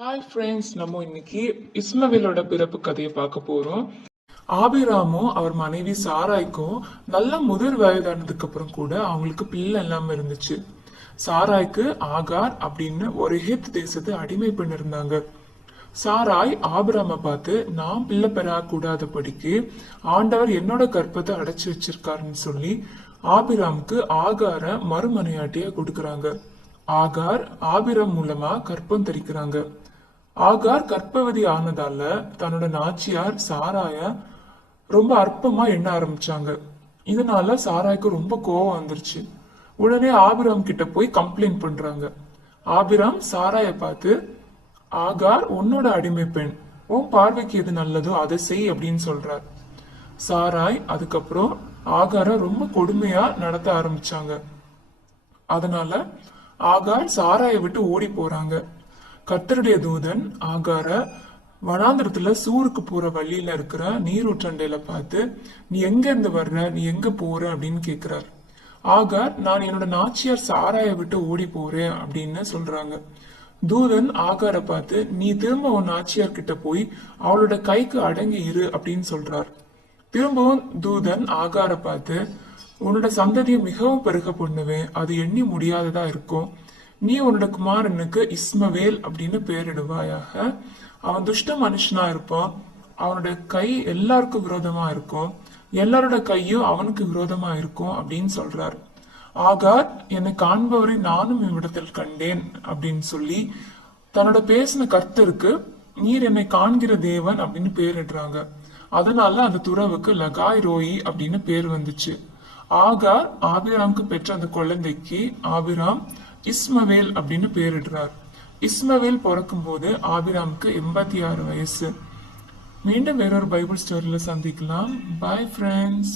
Hi friends நம்ம இன்னைக்கு இஸ்மவேலோட பிறப்பு கதையை பார்க்க போறோம். ஆபிராமும் அவர் மனைவி சாராய்க்கும் நல்ல முதிர் வயதானதுக்கு அப்புறம் கூட அவங்களுக்கு பிள்ளை இல்லாம இருந்துச்சு. சாராய்க்கு ஆகார் அப்படின்னு ஒரு ஹித் தேசத்து அடிமை பெண் இருந்தாங்க. சாராய் ஆபிராம பார்த்து நான் பிள்ளை பெறா படிக்கு ஆண்டவர் என்னோட கற்பத்தை அடைச்சி வச்சிருக்காருன்னு சொல்லி ஆபிராமுக்கு ஆகார மறுமனையாட்டியா கொடுக்குறாங்க. ஆகார் ஆபிரம் மூலமா கற்பம் தரிக்கிறாங்க. ஆகார் கற்பவதி ஆனதால தன்னோட நாச்சியார் சாராய ரொம்ப அற்பமா எண்ண ஆரம்பிச்சாங்க. இதனால சாராய்க்கு ரொம்ப கோவம் வந்துருச்சு. உடனே ஆபிராம் கிட்ட போய் கம்ப்ளைண்ட் பண்றாங்க. ஆபிராம் சாராய பார்த்து ஆகார் உன்னோட அடிமை பெண். உன் பார்வைக்கு எது நல்லதோ அதை செய் அப்படின்னு சொல்றார். சாராய் அதுக்கப்புறம் ஆகார ரொம்ப கொடுமையா நடத்த ஆரம்பிச்சாங்க. அதனால ஆகார் சாராயை விட்டு ஓடி போறாங்க. கத்தருடைய தூதன் ஆகார வனாந்திரத்துல சூருக்கு போற வழியில இருக்கிற நீரூற்றண்டையில பார்த்து நீ எங்க இருந்து வர்ற? நீ எங்க போற? அப்படின்னு கேக்குறார். ஆகார் நான் என்னோட நாச்சியார் சாராயை விட்டு ஓடி போறேன் அப்படின்னு சொல்றாங்க. தூதன் ஆகார பார்த்து நீ திரும்ப உன் நாச்சியார் கிட்ட போய் அவளோட கைக்கு அடங்கி இரு அப்படின்னு சொல்றார். திரும்பவும் தூதன் ஆகார பார்த்து உன்னோட சந்ததியை மிகவும் பெருக பண்ணுவேன். அது எண்ணி முடியாததா இருக்கும் நீ உன்னோட குமாரனுக்கு இஸ்மவேல் அப்படின்னு பேரிடுவாயாக. அவன் துஷ்ட மனுஷனா இருப்பான் அவனோட கை எல்லாருக்கும் விரோதமா இருக்கும் எல்லாரோட கையும் அவனுக்கு விரோதமா இருக்கும் அப்படின்னு சொல்றார். ஆகார் என்னை காண்பவரை நானும் இவ்விடத்தில் கண்டேன் அப்படின்னு சொல்லி தன்னோட பேசின கர்த்தருக்கு நீர் என்னை காண்கிற தேவன் அப்படின்னு பேரிடுறாங்க. அதனால அந்த துறவுக்கு லகாய் ரோயி அப்படின்னு பேர் வந்துச்சு. ஆகார் ஆபிராம்க்கு பெற்ற அந்த குழந்தைக்கு ஆபிராம் இஸ்மவேல் அப்படின்னு பேரிடுறார். இஸ்மவேல் பிறக்கும் போது ஆபிராமுக்கு எண்பத்தி ஆறு வயசு. மீண்டும் வேறொரு பைபிள் ஸ்டோரியில் சந்திக்கலாம். Bye friends